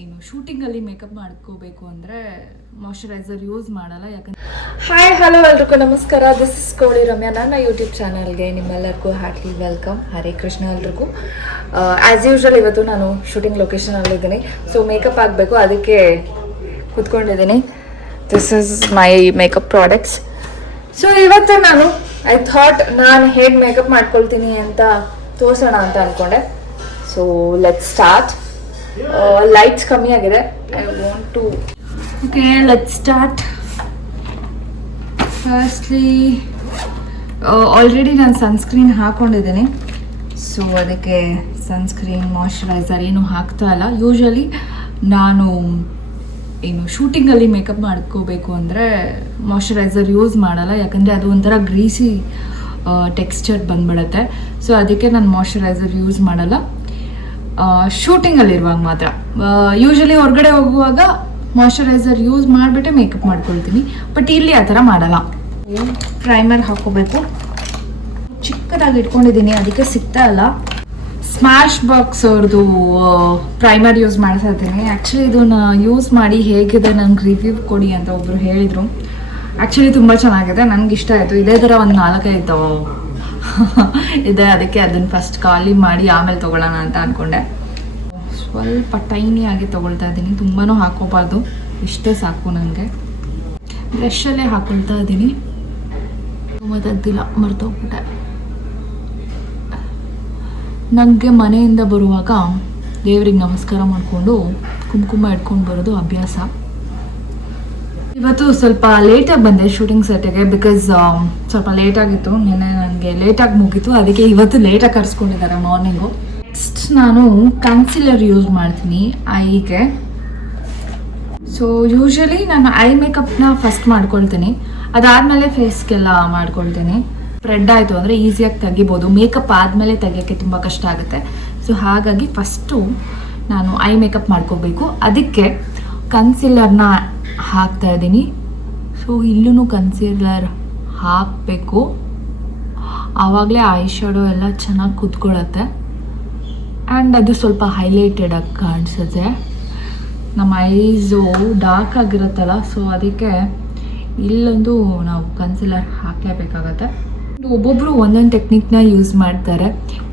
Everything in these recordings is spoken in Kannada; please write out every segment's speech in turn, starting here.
ಏನು ಶೂಟಿಂಗಲ್ಲಿ ಮೇಕಪ್ ಮಾಡ್ಕೋಬೇಕು ಅಂದರೆ ಮಾಯ್ಶ್ಚರೈಸರ್ ಯೂಸ್ ಮಾಡಲ್ಲ. ಯಾಕಂದರೆ ಹಾಯ್ ಹಲೋ ಎಲ್ರಿಗೂ ನಮಸ್ಕಾರ. ದಿಸ್ ಇಸ್ ಕೋಳಿ ರಮ್ಯಾ. ನನ್ನ ಯೂಟ್ಯೂಬ್ ಚಾನಲ್ಗೆ ನಿಮ್ಮೆಲ್ಲರಿಗೂ ಹಾರ್ಟ್ಲಿ ವೆಲ್ಕಮ್. ಹರೇ ಕೃಷ್ಣ ಎಲ್ರಿಗೂ. ಆ್ಯಸ್ ಯೂಶ್ವಲ್ ಇವತ್ತು ನಾನು ಶೂಟಿಂಗ್ ಲೊಕೇಶನಲ್ಲಿದ್ದೀನಿ. ಸೊ ಮೇಕಪ್ ಆಗಬೇಕು, ಅದಕ್ಕೆ ಕೂತ್ಕೊಂಡಿದ್ದೀನಿ. This is my makeup products. So ಇವತ್ತು ಐ ಥಾಟ್ ನಾನು ಹೇಗೆ ಮೇಕಪ್ ಮಾಡ್ಕೊಳ್ತೀನಿ ಅಂತ ತೋರಿಸೋಣ ಅಂತ ಅಂದ್ಕೊಂಡೆ. So let's start. ಲೈಟ್ಸ್ ಕಮ್ಮಿ ಆಗಿದೆ. I want to okay let's start. Firstly already ನಾನು ಸನ್ಸ್ಕ್ರೀನ್ ಹಾಕ್ಕೊಂಡಿದ್ದೀನಿ. ಸೊ ಅದಕ್ಕೆ ಸನ್ಸ್ಕ್ರೀನ್ ಮಾಯ್ಶ್ಚರೈಸರ್ ಏನು ಹಾಕ್ತಾ ಇಲ್ಲ. ಯೂಶ್ವಲಿ ನಾನು ಏನು ಶೂಟಿಂಗಲ್ಲಿ ಮೇಕಪ್ ಮಾಡ್ಕೋಬೇಕು ಅಂದರೆ ಮಾಯ್ಶ್ಚರೈಸರ್ ಯೂಸ್ ಮಾಡಲ್ಲ. ಯಾಕಂದರೆ ಅದು ಒಂಥರ ಗ್ರೀಸಿ ಟೆಕ್ಸ್ಚರ್ ಬಂದ್ಬಿಡುತ್ತೆ. ಸೊ ಅದಕ್ಕೆ ನಾನು ಮಾಯ್ಶ್ಚರೈಸರ್ ಯೂಸ್ ಮಾಡಲ್ಲ. ಶೂಟಿಂಗಲ್ಲಿರುವಾಗ ಮಾತ್ರ. ಯೂಶ್ವಲಿ ಹೊರಗಡೆ ಹೋಗುವಾಗ ಮಾಯ್ಶ್ಚರೈಸರ್ ಯೂಸ್ ಮಾಡಿಬಿಟ್ಟೆ ಮೇಕಪ್ ಮಾಡ್ಕೊಳ್ತೀನಿ. ಬಟ್ ಇಲ್ಲಿ ಆ ಥರ ಮಾಡಲ್ಲ. ಪ್ರೈಮರ್ ಹಾಕೋಬೇಕು. ಚಿಕ್ಕದಾಗಿ ಇಟ್ಕೊಂಡಿದ್ದೀನಿ, ಅದಕ್ಕೆ ಸಿಗ್ತಾ ಇಲ್ಲ. ಸ್ಮ್ಯಾಶ್ ಬಾಕ್ಸ್ ಅವ್ರದ್ದು ಪ್ರೈಮರ್ ಯೂಸ್ ಮಾಡ್ತಾ ಇದ್ದೀನಿ. ಆ್ಯಕ್ಚುಲಿ ಇದನ್ನು ಯೂಸ್ ಮಾಡಿ ಹೇಗಿದೆ ನಂಗೆ ರಿವ್ಯೂ ಕೊಡಿ ಅಂತ ಒಬ್ಬರು ಹೇಳಿದರು. ಆ್ಯಕ್ಚುಲಿ ತುಂಬ ಚೆನ್ನಾಗಿದೆ, ನನಗೆ ಇಷ್ಟ ಆಯಿತು. ಇದೇ ಥರ ಒಂದು 4-5 ಇದೆ. ಅದಕ್ಕೆ ಅದನ್ನು ಫಸ್ಟ್ ಖಾಲಿ ಮಾಡಿ ಆಮೇಲೆ ತೊಗೊಳ್ಳೋಣ ಅಂತ ಅಂದ್ಕೊಂಡೆ. ಸ್ವಲ್ಪ ಟೈನಿಯಾಗಿ ತೊಗೊಳ್ತಾ ಇದ್ದೀನಿ, ತುಂಬಾ ಹಾಕೋಬಾರ್ದು, ಇಷ್ಟೇ ಸಾಕು ನನಗೆ. ಬ್ರಷಲ್ಲೇ ಹಾಕೊಳ್ತಾ ಇದ್ದೀನಿ. ಮತ್ತದಿಲ್ಲ, ಮರ್ತೋಗ್ಬಿಟ್ಟೆ. ನನಗೆ ಮನೆಯಿಂದ ಬರುವಾಗ ದೇವ್ರಿಗೆ ನಮಸ್ಕಾರ ಮಾಡಿಕೊಂಡು ಕುಂಕುಮ ಇಟ್ಕೊಂಡು ಬರೋದು ಅಭ್ಯಾಸ. ಇವತ್ತು ಸ್ವಲ್ಪ ಲೇಟಾಗಿ ಬಂದೆ ಶೂಟಿಂಗ್ ಸೆಟ್ಟಿಗೆ. ಬಿಕಾಸ್ ಸ್ವಲ್ಪ ಲೇಟಾಗಿತ್ತು. ನಿನ್ನೆ ನನಗೆ ಲೇಟಾಗಿ ಮುಗೀತು, ಅದಕ್ಕೆ ಇವತ್ತು ಲೇಟಾಗಿ ಕರ್ಸ್ಕೊಂಡಿದ್ದಾರೆ ಮಾರ್ನಿಂಗು. ನೆಕ್ಸ್ಟ್ ನಾನು ಕನ್ಸಿಲರ್ ಯೂಸ್ ಮಾಡ್ತೀನಿ ಐಗೆ. ಸೊ ಯೂಶ್ವಲಿ ನಾನು ಐ ಮೇಕಪ್ನ ಫಸ್ಟ್ ಮಾಡ್ಕೊಳ್ತೀನಿ, ಅದಾದಮೇಲೆ ಫೇಸ್ಗೆಲ್ಲ ಮಾಡ್ಕೊಳ್ತೀನಿ. ಸ್ಪ್ರೆಡ್ ಆಯಿತು ಅಂದರೆ ಈಸಿಯಾಗಿ ತೆಗಿಬೋದು. ಮೇಕಪ್ ಆದಮೇಲೆ ತೆಗಿಯೋಕ್ಕೆ ತುಂಬ ಕಷ್ಟ ಆಗುತ್ತೆ. ಸೊ ಹಾಗಾಗಿ ಫಸ್ಟು ನಾನು ಐ ಮೇಕಪ್ ಮಾಡ್ಕೋಬೇಕು. ಅದಕ್ಕೆ ಕನ್ಸಿಲರ್ನ ಹಾಕ್ತಾ ಇದ್ದೀನಿ. ಸೊ ಇಲ್ಲೂ ಕನ್ಸಿಲರ್ ಹಾಕಬೇಕು, ಆವಾಗಲೇ ಐ ಶ್ಯಾಡೋ ಎಲ್ಲ ಚೆನ್ನಾಗಿ ಕೂತ್ಕೊಳ್ಳುತ್ತೆ. ಆ್ಯಂಡ್ ಅದು ಸ್ವಲ್ಪ ಹೈಲೈಟೆಡಾಗಿ ಕಾಣಿಸುತ್ತೆ. ನಮ್ಮ ಐಸು ಡಾರ್ಕ್ ಆಗಿರುತ್ತಲ್ಲ, ಸೊ ಅದಕ್ಕೆ ಇಲ್ಲೊಂದು ನಾವು ಕನ್ಸಿಲರ್ ಹಾಕಲೇಬೇಕಾಗತ್ತೆ. ಒಬ್ಬೊಬ್ಬರು ಒಂದೊಂದು ಟೆಕ್ನಿಕ್ನ ಯೂಸ್ ಮಾಡ್ತಾರೆ.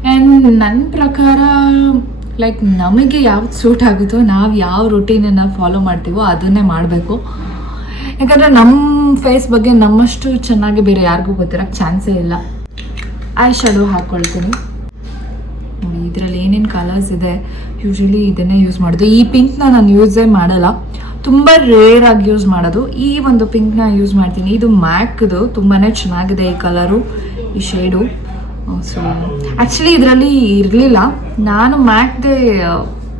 ಆ್ಯಂಡ್ ನನ್ನ ಪ್ರಕಾರ ಲೈಕ್ ನಮಗೆ ಯಾವ್ದು ಸೂಟ್ ಆಗುತ್ತೋ, ನಾವು ಯಾವ ರೊಟೀನನ್ನು ಫಾಲೋ ಮಾಡ್ತೀವೋ ಅದನ್ನೇ ಮಾಡಬೇಕು. ಯಾಕಂದರೆ ನಮ್ಮ ಫೇಸ್ ಬಗ್ಗೆ ನಮ್ಮಷ್ಟು ಚೆನ್ನಾಗಿ ಬೇರೆ ಯಾರಿಗೂ ಗೊತ್ತಿರೋಕ್ಕೆ ಚಾನ್ಸೇ ಇಲ್ಲ. ಐ ಶ್ಯಾಡೋ ಹಾಕ್ಕೊಳ್ತೀನಿ. ನೋಡಿ ಇದರಲ್ಲಿ ಏನೇನು ಕಲರ್ಸ್ ಇದೆ, ಯೂಶ್ವಲಿ ಇದನ್ನೇ ಯೂಸ್ ಮಾಡೋದು. ಈ ಪಿಂಕ್ನ ನಾನು ಯೂಸೇ ಮಾಡಲ್ಲ, ತುಂಬ ರೇರಾಗಿ ಯೂಸ್ ಮಾಡೋದು. ಈ ಒಂದು ಪಿಂಕ್ನ ಯೂಸ್ ಮಾಡ್ತೀನಿ. ಇದು ಮ್ಯಾಕ್ದು, ತುಂಬಾ ಚೆನ್ನಾಗಿದೆ ಈ ಕಲರು, ಈ ಶೇಡು. ಸೊ ಆ್ಯಕ್ಚುಲಿ ಇದರಲ್ಲಿ ಇರಲಿಲ್ಲ. ನಾನು ಮ್ಯಾಕ್ದೇ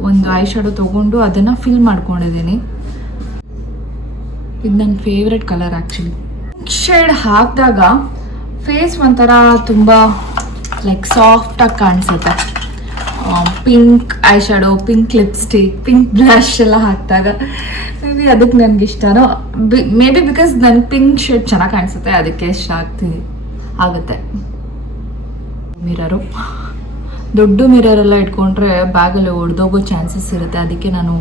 ಒಂದು ಐ ಶ್ಯಾಡೋ ತೊಗೊಂಡು ಅದನ್ನು ಫಿಲ್ ಮಾಡ್ಕೊಂಡಿದ್ದೀನಿ. ಇದು ನನ್ನ ಫೇವ್ರೆಟ್ ಕಲರ್ ಆ್ಯಕ್ಚುಲಿ. ಶೇಡ್ ಹಾಕಿದಾಗ ಫೇಸ್ ಒಂಥರ ತುಂಬ ಲೈಕ್ ಸಾಫ್ಟಾಗಿ ಕಾಣಿಸುತ್ತೆ. Pink I shadow, pink lipstick, pink blush ಎಲ್ಲ ಹಾಕಿದಾಗ ಮೇ ಬಿ ಅದಕ್ಕೆ ನನಗೆ ಇಷ್ಟನೋ. ಮೇ ಬಿ ಬಿಕಾಸ್ ನನಗೆ ಪಿಂಕ್ ಶೇಡ್ ಚೆನ್ನಾಗಿ ಕಾಣಿಸುತ್ತೆ, ಅದಕ್ಕೆ ಇಷ್ಟ ಆಗುತ್ತೆ. ಮಿರರು, ದೊಡ್ಡ ಮಿರರೆಲ್ಲ ಇಟ್ಕೊಂಡ್ರೆ ಬ್ಯಾಗಲ್ಲಿ ಒಡೆದೋಗೋ ಚಾನ್ಸಸ್ ಇರುತ್ತೆ. ಅದಕ್ಕೆ ನಾನು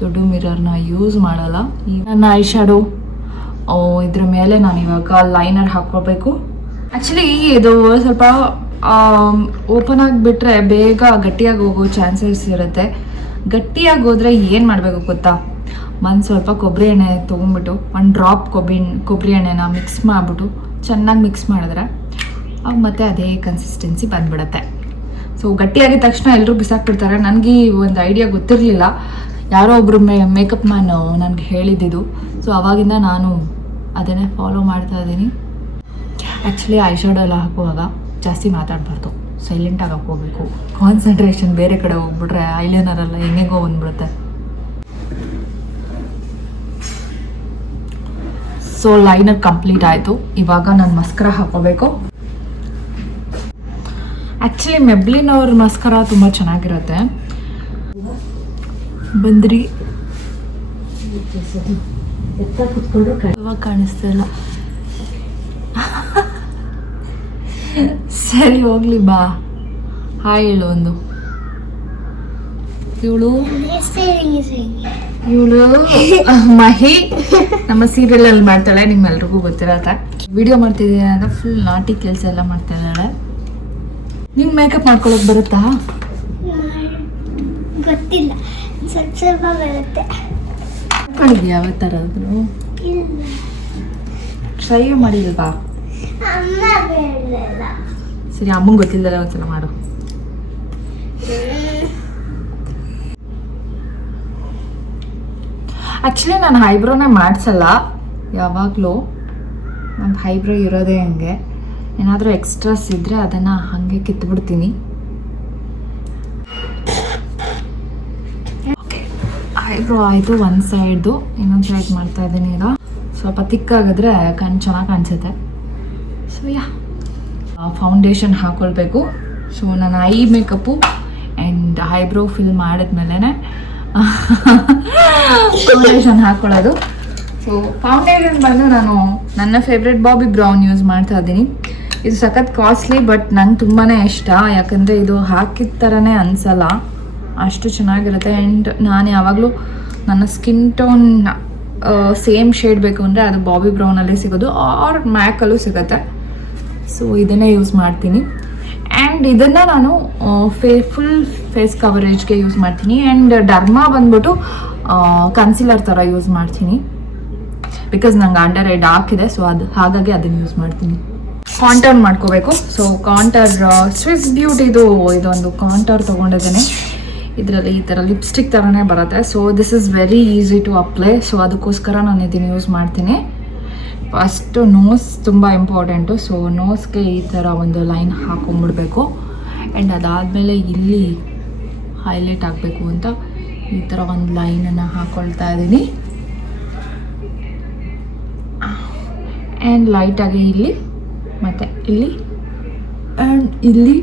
ದೊಡ್ಡ ಮಿರರ್ನ ಯೂಸ್ ಮಾಡಲ್ಲ. ನನ್ನ ಐ ಶ್ಯಾಡೋ ಇದ್ರ ಮೇಲೆ ನಾನು ಇವಾಗ ಲೈನರ್ ಹಾಕ್ಕೋಬೇಕು. ಆ್ಯಕ್ಚುಲಿ ಇದು ಸ್ವಲ್ಪ ಓಪನ್ ಆಗಿಬಿಟ್ರೆ ಬೇಗ ಗಟ್ಟಿಯಾಗಿ ಹೋಗೋ ಚಾನ್ಸಸ್ ಇರುತ್ತೆ. ಗಟ್ಟಿಯಾಗಿ ಹೋದರೆ ಏನು ಮಾಡಬೇಕು ಗೊತ್ತಾ, ಸ್ವಲ್ಪ ಕೊಬ್ಬರಿ ಎಣ್ಣೆ ತೊಗೊಂಡ್ಬಿಟ್ಟು ಒಂದು ಡ್ರಾಪ್ ಕೊಬ್ಬರಿ ಎಣ್ಣೆನ ಮಿಕ್ಸ್ ಮಾಡಿಬಿಟ್ಟು ಚೆನ್ನಾಗಿ ಮಿಕ್ಸ್ ಮಾಡಿದ್ರೆ ಅವಾಗ ಮತ್ತೆ ಅದೇ ಕನ್ಸಿಸ್ಟೆನ್ಸಿ ಬಂದ್ಬಿಡುತ್ತೆ. ಸೊ ಗಟ್ಟಿಯಾಗಿದ ತಕ್ಷಣ ಎಲ್ಲರೂ ಬಿಸಾಕ್ಬಿಡ್ತಾರೆ. ನನಗೆ ಒಂದು ಐಡಿಯಾ ಗೊತ್ತಿರಲಿಲ್ಲ, ಯಾರೋ ಒಬ್ಬರು ಮೇಕಪ್ ಮ್ಯಾನ್ ನನಗೆ ಹೇಳಿದ್ದಿದ್ದು. ಸೊ ಆವಾಗಿಂದ ನಾನು ಅದನ್ನೇ ಫಾಲೋ ಮಾಡ್ತಾ ಇದ್ದೀನಿ. ಆ್ಯಕ್ಚುಲಿ ಐ ಶ್ಯಾಡೋ ಎಲ್ಲ ಹಾಕುವಾಗ ಜಾಸ್ತಿ ಮಾತಾಡಬಾರ್ದು, ಸೈಲೆಂಟಾಗಿ ಹಾಕೋಬೇಕು. ಕಾನ್ಸಂಟ್ರೇಷನ್ ಬೇರೆ ಕಡೆ ಹೋಗ್ಬಿಟ್ರೆ ಐಲೈನರೆಲ್ಲ ಹೆಂಗೆಗೋ ಬಂದ್ಬಿಡುತ್ತೆ. ಸೊ ಲೈನರ್ ಕಂಪ್ಲೀಟ್ ಆಯಿತು. ಇವಾಗ ನಾನು ಮಸ್ಕರ ಹಾಕೋಬೇಕು. ಆ್ಯಕ್ಚುಲಿ ಮೆಬ್ಲಿನ್ ಅವ್ರ ಮಸ್ಕರ ತುಂಬ ಚೆನ್ನಾಗಿರುತ್ತೆ. ಬಂದ್ರಿ ಇವಾಗ ಕಾಣಿಸ್ತಾ ಇಲ್ಲ. ಸರಿ ಹೋಗ್ಲಿ ಬಾ, ಹಾಯ್ ಹೇಳು ಒಂದು. ಇವಳು ಮಹಿ ನಮ್ಮ ಸೀರಿಯಲ್ ಅಲ್ಲಿ ಮಾಡ್ತಾಳೆ, ನಿಮ್ಮೆಲ್ರಿಗೂ ಗೊತ್ತಿರತ್ತೆ. ವಿಡಿಯೋ ಮಾಡ್ತಿದ್ದೀನಿ ಅಂದ್ರೆ ಫುಲ್ ನಾಟಿ ಕೆಲಸ ಎಲ್ಲ ಮಾಡ್ತಾ ಇದ್ದಾಳೆ. ನಿಂಗೆ ಮೇಕಪ್ ಮಾಡ್ಕೊಳಕ್ ಬರುತ್ತಾ? ಗೊತ್ತಿಲ್ಲ, ಸ್ವಲ್ಪ ಸ್ವಲ್ಪ ಬರುತ್ತೆ. ಮಾಡಿದ್ಯಾ ಯಾವತ್ತಾರಾದ್ರೂ? ಟ್ರೈ ಮಾಡಿಲ್ವಾ? ಸರಿ, ಅಮ್ಮಂಗೆ ಗೊತ್ತಿಲ್ಲದ ಒಂದ್ಸಲ ಮಾಡು. ಆ್ಯಕ್ಚುಲಿ ನಾನು ಐಬ್ರೋನೇ ಮಾಡಿಸಲ್ಲ ಯಾವಾಗಲೂ. ನನ್ನ ಐಬ್ರೋ ಇರೋದೇ ಹಂಗೆ. ಏನಾದರೂ ಎಕ್ಸ್ಟ್ರಾಸ್ ಇದ್ದರೆ ಅದನ್ನು ಹಾಗೆ ಕಿತ್ಬಿಡ್ತೀನಿ. ಓಕೆ, ಐಬ್ರೋ ಆಯಿತು ಒಂದು ಸೈಡ್ದು. ಇನ್ನೊಂದು ಸೈಡ್ ಮಾಡ್ತಾ ಇದ್ದೀನಿ ಈಗ. ಸ್ವಲ್ಪ ತಿಕ್ಕಾಗಿದ್ರೆ ಕಣ್ಣು ಚೆನ್ನಾಗಿ ಕಾಣಿಸುತ್ತೆ. ಸೊ ಯಾ, ಫೌಂಡೇಶನ್ ಹಾಕ್ಕೊಳ್ಬೇಕು. ಸೊ ನಾನು I makeup and eyebrow fill ಮಾಡಿದ್ಮೇಲೆ ಫೌಂಡೇಶನ್ ಹಾಕ್ಕೊಳ್ಳೋದು. ಸೊ ಫೌಂಡೇಶನ್ ಬಂದು ನಾನು ನನ್ನ ಫೇವ್ರೆಟ್ ಬಾಬಿ ಬ್ರೌನ್ ಯೂಸ್ ಮಾಡ್ತಾ ಇದ್ದೀನಿ. ಇದು ಸಖತ್ ಕಾಸ್ಟ್ಲಿ, ಬಟ್ ನಂಗೆ ತುಂಬಾ ಇಷ್ಟ. ಯಾಕಂದರೆ ಇದು ಹಾಕಿದ ಥರನೇ ಅನಿಸಲ್ಲ, ಅಷ್ಟು ಚೆನ್ನಾಗಿರುತ್ತೆ. ಆ್ಯಂಡ್ ನಾನು ಯಾವಾಗಲೂ ನನ್ನ ಸ್ಕಿನ್ ಟೋನ್ ಸೇಮ್ ಶೇಡ್ ಬೇಕು ಅಂದರೆ ಅದು ಬಾಬಿ ಬ್ರೌನಲ್ಲೇ ಸಿಗೋದು, ಆರ್ ಮ್ಯಾಕಲ್ಲೂ ಸಿಗುತ್ತೆ. ಸೊ ಇದನ್ನೇ ಯೂಸ್ ಮಾಡ್ತೀನಿ. ಆ್ಯಂಡ್ ಇದನ್ನು ನಾನು ಫುಲ್ ಫೇಸ್ ಕವರೇಜ್ಗೆ ಯೂಸ್ ಮಾಡ್ತೀನಿ. ಆ್ಯಂಡ್ ಡರ್ಮಾ ಬಂದ್ಬಿಟ್ಟು ಕನ್ಸಿಲರ್ ಥರ ಯೂಸ್ ಮಾಡ್ತೀನಿ, ಬಿಕಾಸ್ ನಂಗೆ ಅಂಡರ್ ಐ ಡಾರ್ಕ್ ಇದೆ. ಸೊ ಹಾಗಾಗಿ ಅದನ್ನು ಯೂಸ್ ಮಾಡ್ತೀನಿ. ಕಾಂಟರ್ ಮಾಡ್ಕೋಬೇಕು. ಸೊ ಕಾಂಟರ್ ಸ್ವಿಸ್ ಬ್ಯೂಟಿದು ಇದೊಂದು ಕಾಂಟರ್ ತೊಗೊಂಡಿದ್ದೇನೆ. ಇದರಲ್ಲಿ ಈ ಥರ ಲಿಪ್ಸ್ಟಿಕ್ ಥರನೇ ಬರುತ್ತೆ. So this is very easy to apply. So ಅದಕ್ಕೋಸ್ಕರ ನಾನು ಇದನ್ನು ಯೂಸ್ ಮಾಡ್ತೀನಿ. ಫಸ್ಟು ನೋಸ್ ತುಂಬ ಇಂಪಾರ್ಟೆಂಟು. ಸೊ ನೋಸ್ಗೆ ಈ ಥರ ಒಂದು ಲೈನ್ ಹಾಕೊಂಡ್ಬಿಡ್ಬೇಕು. ಆ್ಯಂಡ್ ಅದಾದಮೇಲೆ ಇಲ್ಲಿ ಹೈಲೈಟ್ ಆಗಬೇಕು ಅಂತ ಈ ಥರ ಒಂದು ಲೈನನ್ನು ಹಾಕ್ಕೊಳ್ತಾ ಇದ್ದೀನಿ. ಆ್ಯಂಡ್ ಲೈಟಾಗಿ ಇಲ್ಲಿ ಮತ್ತು ಇಲ್ಲಿ ಆ್ಯಂಡ್ ಇಲ್ಲಿ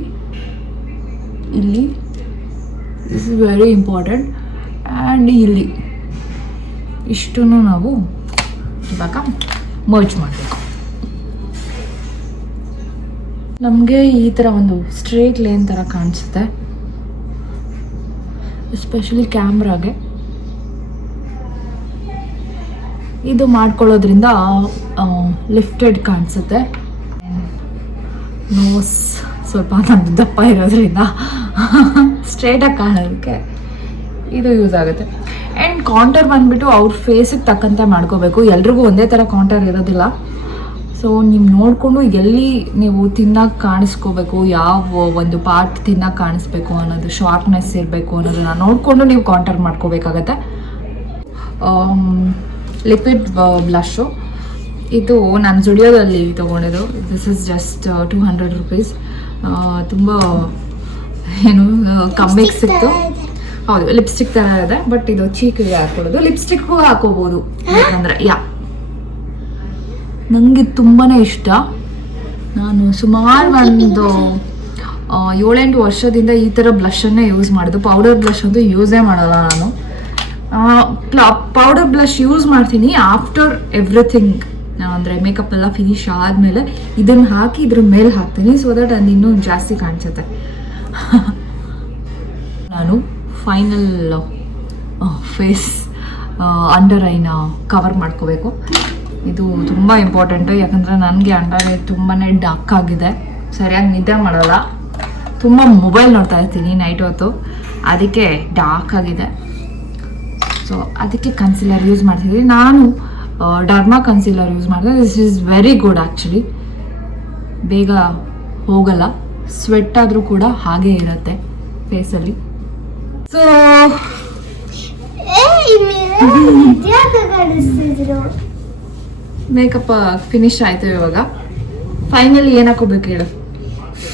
ಇಲ್ಲಿ this is very important. And ಇಲ್ಲಿ ಇಷ್ಟೂ ನಾವು ಇವಾಗ ಮರ್ಜ್ ಮಾಡಬೇಕು. ನಮಗೆ ಈ ಥರ ಒಂದು ಸ್ಟ್ರೇಟ್ ಲೈನ್ ಥರ ಕಾಣಿಸುತ್ತೆ, ಎಸ್ಪೆಷಲಿ ಕ್ಯಾಮ್ರಾಗೆ. ಇದು ಮಾಡ್ಕೊಳ್ಳೋದ್ರಿಂದ ಲಿಫ್ಟೆಡ್ ಕಾಣಿಸುತ್ತೆ. ನೋಸ್ ಸ್ವಲ್ಪ ನಂದು ದಪ್ಪ ಇರೋದ್ರಿಂದ ಸ್ಟ್ರೇಟಾಗಿ ಕಾಣೋದಕ್ಕೆ ಇದು ಯೂಸ್ ಆಗುತ್ತೆ. ಆ್ಯಂಡ್ ಕಾಂಟರ್ ಬಂದುಬಿಟ್ಟು ಅವ್ರ ಫೇಸಿಗೆ ತಕ್ಕಂತೆ ಮಾಡ್ಕೋಬೇಕು. ಎಲ್ರಿಗೂ ಒಂದೇ ಥರ ಕಾಂಟರ್ ಇರೋದಿಲ್ಲ. ಸೊ ನೀವು ನೋಡಿಕೊಂಡು ಎಲ್ಲಿ ನೀವು ತಿನ್ನೋಕೆ ಕಾಣಿಸ್ಕೋಬೇಕು, ಯಾವ ಒಂದು ಪಾರ್ಟ್ ತಿನ್ನೋಕೆ ಕಾಣಿಸ್ಬೇಕು ಅನ್ನೋದು, ಶಾರ್ಪ್ನೆಸ್ ಇರಬೇಕು ಅನ್ನೋದನ್ನ ನೋಡಿಕೊಂಡು ನೀವು ಕಾಂಟರ್ ಮಾಡ್ಕೋಬೇಕಾಗತ್ತೆ. ಲಿಕ್ವಿಡ್ ಬ್ಲಷು ಇದು ನಾನು ಜುಡಿಯೋದಲ್ಲಿ ತೊಗೊಂಡಿದ್ದು. This is just 200 rupees. ತುಂಬ ಏನು ಕಮ್ಮಿಗೆ ಸಿಕ್ತು. ಹೌದು, ಲಿಪ್ಸ್ಟಿಕ್ ಥರ ಇದೆ, ಬಟ್ ಇದು ಚೀಕಿಗೆ ಹಾಕೊಳ್ಳೋದು. ಲಿಪ್ಸ್ಟಿಕ್ಗೂ ಹಾಕೋಬೋದು ಯಾಕಂದರೆ ನನಗೆ ತುಂಬಾ ಇಷ್ಟ. ನಾನು ಸುಮಾರು ಒಂದು 7-8 ವರ್ಷದಿಂದ ಈ ಥರ ಬ್ಲಷನ್ನೇ ಯೂಸ್ ಮಾಡೋದು. ಪೌಡರ್ ಬ್ಲಷ್ ಅಂತೂ ಯೂಸೇ ಮಾಡಲ್ಲ ನಾನು. ಪೌಡರ್ ಬ್ಲಷ್ ಯೂಸ್ ಮಾಡ್ತೀನಿ ಆಫ್ಟರ್ ಎವ್ರಿಥಿಂಗ್. ಅಂದರೆ ಮೇಕಪ್ ಎಲ್ಲ ಫಿನಿಶ್ ಆದಮೇಲೆ ಇದನ್ನು ಹಾಕಿ ಇದ್ರ ಮೇಲೆ ಹಾಕ್ತೀನಿ, ಸೊ ದಟ್ ಅದು ಇನ್ನೂ ಜಾಸ್ತಿ ಕಾಣಿಸುತ್ತೆ. ನಾನು ಫೈನಲ್ ಫೇಸ್ ಅಂಡರ್ ಐನ ಕವರ್ ಮಾಡ್ಕೋಬೇಕು. ಇದು ತುಂಬ ಇಂಪಾರ್ಟೆಂಟು, ಯಾಕಂದರೆ ನನಗೆ ಅಂಡರ್ ಐ ತುಂಬಾ ಡಾರ್ಕ್ ಆಗಿದೆ. ಸರಿಯಾಗಿ ನಿದ್ದೆ ಮಾಡಲ್ಲ, ತುಂಬ ಮೊಬೈಲ್ ನೋಡ್ತಾ ಇರ್ತೀನಿ ನೈಟ್ ಹೊತ್ತು, ಅದಕ್ಕೆ ಡಾರ್ಕ್ ಆಗಿದೆ. ಸೊ ಅದಕ್ಕೆ ಕನ್ಸಿಲರ್ ಯೂಸ್ ಮಾಡ್ತಿದ್ದೀನಿ. ನಾನು ಡರ್ಮಾ ಕನ್ಸಿಲರ್ ಯೂಸ್ ಮಾಡಿದೆ. This is very good actually. ಬೇಗ ಹೋಗಲ್ಲ, ಸ್ವೆಟ್ ಆದರೂ ಕೂಡ ಹಾಗೇ ಇರುತ್ತೆ ಫೇಸಲ್ಲಿ. ಸೊ ಮೇಕಪ್ ಫಿನಿಶ್ ಆಯಿತು. ಇವಾಗ ಫೈನಲಿ ಏನು ಹಾಕೋಬೇಕು ಹೇಳು?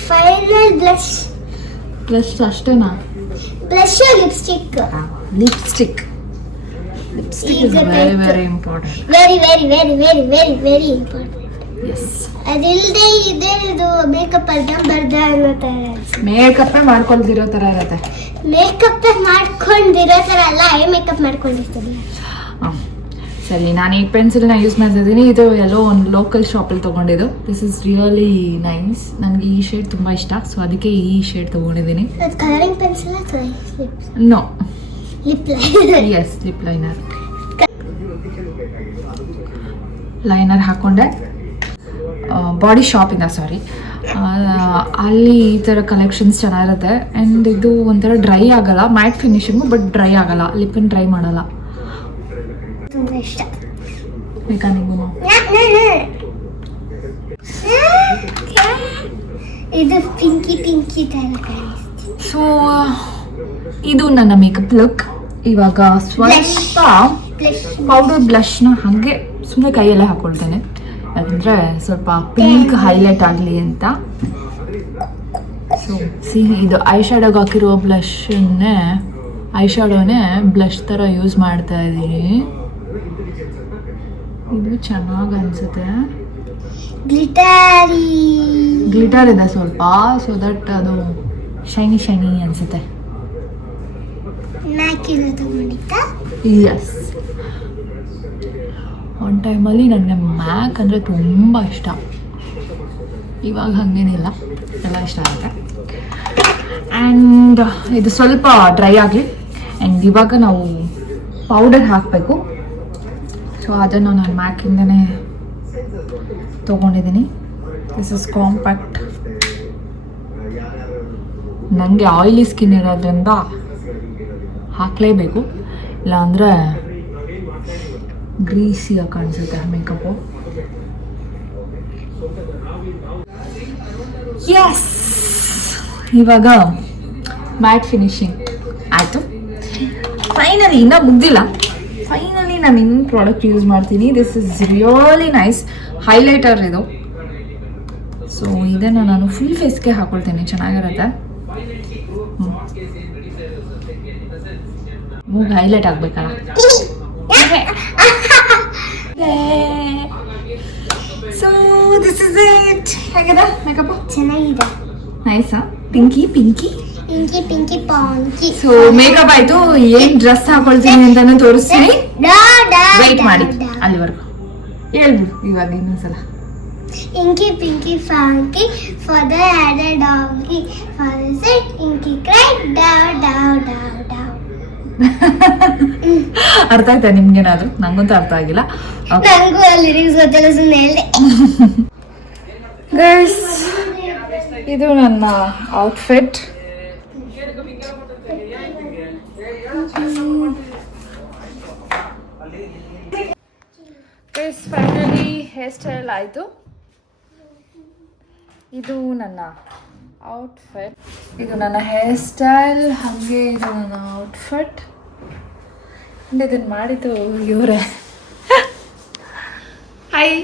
Final blush. ಬ್ಲಷ್ ಅಷ್ಟೇನಾ? Blush, lipstick. Lipstick is very very important. Very very very very very very important. Yes. ಅದಿಲ್ಲದೆ ಇದು ಮೇಕಪ್ ಅಂತ ಬರ್ದ ಅನ್ನೋ ಥರ. ಮೇಕಪ್ಪೇ ಮಾಡ್ಕೊಳ್ದಿರೋ ಥರ ಇರುತ್ತೆ. ಮೇಕಪ್ ಮಾಡ್ಕೊಂಡಿರೋ ಥರ ಅಲ್ಲ, ಐ ಮೇಕಪ್ ಮಾಡ್ಕೊಂಡಿರ್ತೀನಿ. ಸರಿ, ನಾನು ಈ ಪೆನ್ಸಿಲ್ನ ಯೂಸ್ ಮಾಡ್ತಿದ್ದೀನಿ. ಇದು ಎಲ್ಲೋ ಒಂದು ಲೋಕಲ್ ಶಾಪಲ್ಲಿ ತೊಗೊಂಡಿದ್ದು. This is really nice. ನನಗೆ ಈ ಶೇಡ್ ತುಂಬ ಇಷ್ಟ, ಸೊ ಅದಕ್ಕೆ ಈ ಶೇಡ್ ತೊಗೊಂಡಿದ್ದೀನಿ. Colouring pencil no, lip liner. Yes, lip liner. Liner ಹಾಕ್ಕೊಂಡೆ. ಬಾಡಿ ಶಾಪಿಂಗ, ಸಾರಿ, ಅಲ್ಲಿ ಈ ಥರ ಕಲೆಕ್ಷನ್ಸ್ ಚೆನ್ನಾಗಿರುತ್ತೆ. ಆ್ಯಂಡ್ ಇದು ಒಂಥರ ಡ್ರೈ ಆಗಲ್ಲ, ಮ್ಯಾಟ್ ಫಿನಿಶಿಂಗು, ಬಟ್ ಡ್ರೈ ಆಗಲ್ಲ, ಲಿಪ್ಪನ್ನು ಡ್ರೈ ಮಾಡಲ್ಲ. ತುಂಬ ಇಷ್ಟ. ಬೇಕಾ ನಿಮಗೂ? ಇದು ಪಿಂಕಿ ಥರ ಕಾಣಿಸ್ತಿದೆ. ಸೊ ಇದು ನನ್ನ ಮೇಕಪ್ ಲುಕ್. ಇವಾಗ ಸ್ವಲ್ಪ ಪೌಡರ್ ಬ್ಲಷ್ನ ಹಾಗೆ ಸುಮ್ಮನೆ ಕೈಯಲ್ಲೇ ಹಾಕ್ಕೊಳ್ತೇನೆ, ಯಾಕಂದರೆ ಸ್ವಲ್ಪ ಪಿಂಕ್ ಹೈಲೈಟ್ ಆಗಲಿ ಅಂತ. ಸೊ ಇದು ಐ ಶ್ಯಾಡೋಗೆ ಹಾಕಿರೋ ಐ ಶ್ಯಾಡೋನೇ ಬ್ಲಷ್ ಥರ ಯೂಸ್ ಮಾಡ್ತಾ ಇದ್ದೀನಿ. ಇದು ಚೆನ್ನಾಗಿ ಅನಿಸುತ್ತೆ. ಗ್ಲಿಟರ್ ಇದೆ ಸ್ವಲ್ಪ, ಸೊ ದಟ್ ಅದು ಶೈನಿ ಅನಿಸುತ್ತೆ. ಎಸ್, ಒಂದು ಟೈಮಲ್ಲಿ ನನಗೆ ಮ್ಯಾಕ್ ಅಂದರೆ ತುಂಬ ಇಷ್ಟ. ಇವಾಗ ಹಾಗೇನಿಲ್ಲ, ಎಲ್ಲ ಇಷ್ಟ ಆಗುತ್ತೆ. ಆ್ಯಂಡ್ ಇದು ಸ್ವಲ್ಪ ಡ್ರೈ ಆಗಲಿ. ಆ್ಯಂಡ್ ಇವಾಗ ನಾವು ಪೌಡರ್ ಹಾಕಬೇಕು. ಸೊ ಅದನ್ನು ನಾನು ಮ್ಯಾಕಿಂದನೇ ತೊಗೊಂಡಿದ್ದೀನಿ. This is compact. ನನಗೆ ಆಯಿಲಿ ಸ್ಕಿನ್ ಇರೋದ್ರಿಂದ ಹಾಕಲೇಬೇಕು, ಇಲ್ಲಾಂದರೆ ಗ್ರೀಸಿಯಾಗಿ ಕಾಣಿಸುತ್ತೆ ಮೇಕಪ್ಪು. ಎಸ್, ಇವಾಗ ಮ್ಯಾಟ್ ಫಿನಿಶಿಂಗ್ ಆಯಿತು. ಫೈನಲಿ, ಇನ್ನೂ ಮುಗ್ದಿಲ್ಲ. ಫೈನಲಿ ನಾನು ಇನ್ನೊಂದು ಪ್ರಾಡಕ್ಟ್ ಯೂಸ್ ಮಾಡ್ತೀನಿ. This is really nice highlighter ಇದು. ಸೊ ಇದನ್ನು ನಾನು ಫುಲ್ ಫೇಸ್ಗೆ ಹಾಕೊಳ್ತೀನಿ, ಚೆನ್ನಾಗಿರುತ್ತೆ. ಮೂಗ್ ಹೈಲೈಟ್ ಆಗಬೇಕಲ್ಲ. So this is it. ಹೇಗಿದೆ ಮೇಕಪ್? ಚೆನ್ನಾಗಿದೆ. ನೈಸಾ? ಪಿಂಕಿ ಪಾಂಕಿ. ಸೊ ಮೇಕಪ್ ಆಯ್ತು. ಏನ್ ಡ್ರೆಸ್ ಹಾಕೊಳ್ತೀನಿ ಅಂತಾನು ತೋರಿಸ್ತೀನಿ. ವೇಟ್ ಮಾಡಿ ಅಲ್ಲಿವರೆಗೂ. ಹೇಳ್ಬಿಡು ಇವಾಗ ಇನ್ನೊಂದ್ಸಲ. Inky Pinky Funky, father had a donkey. Father said, Inky cried, dow, dow, dow, dow. ಅರ್ಥ ಆಯ್ತಾ ನಿಮ್ಗೇನಾದ್ರು? ನಂಗಂತೂ ಅರ್ಥ ಆಗಿಲ್ಲ. ನಂಗೂ ಅಲ್ಲಿ ಲಿರಿಕ್ಸ್ ಗೊತ್ತಿಲ್ಲ, ಸುಮ್ಮನೆ ಹೇಳಿದೆ. ಗೈಸ್, ಇದು ನನ್ನ outfit. Guys, finally hair style ಆಯಿತು. ಇದು ನನ್ನ ಔಟ್ಫಿಟ್, ಇದು ನನ್ನ ಹೇರ್ ಸ್ಟೈಲ್, ಹಾಗೆ ಇದು ನನ್ನ ಔಟ್ಫಿಟ್. ಇದನ್ನು ಮಾಡಿದ್ದು ಇವರೇ. ಹಾಯ್.